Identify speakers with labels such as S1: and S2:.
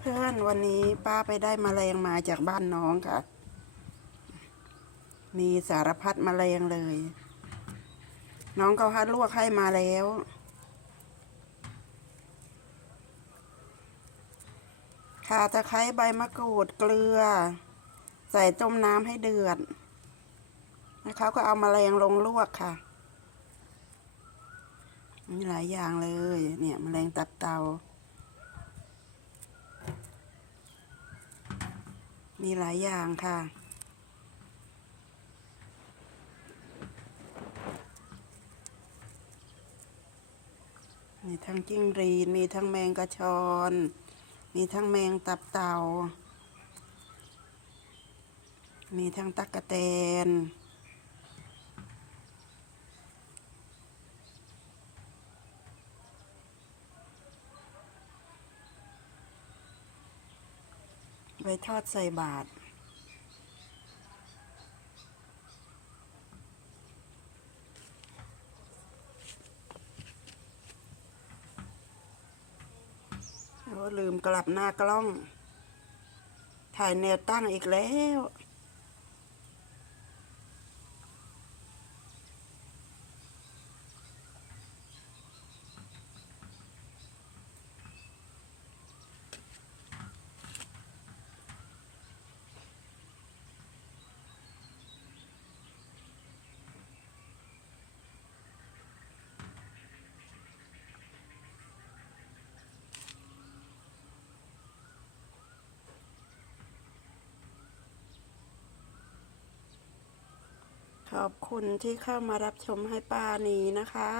S1: เพื่อนๆวันนี้ป้าไปได้มแมลงมาจากบ้านน้องค่ะ มีสารพัดมแมลงเลย น้องเขาฮัดลวกให้มาแล้วข่าตะไคร้ใบมะกรูดเกลือ ใส่ต้มน้ำให้เดือดแล้วเขาก็เอามาแมลงลงลวกค่ะ มีหลายอย่างเลย เนี่ยมแมลงตับเตา มีหลายอย่างค่ะ มีทั้งจิ้งรีด มีทั้งแมงกระชอน มีทั้งแมงตับเต่า มีทั้งตักกะแตน ไว้ทอดใส่บาตรโอ้ลืมกลับหน้ากล้อง ถ่ายแนวตั้งอีกแล้ว ขอบคุณที่เข้ามารับชมให้ป้านีนะคะ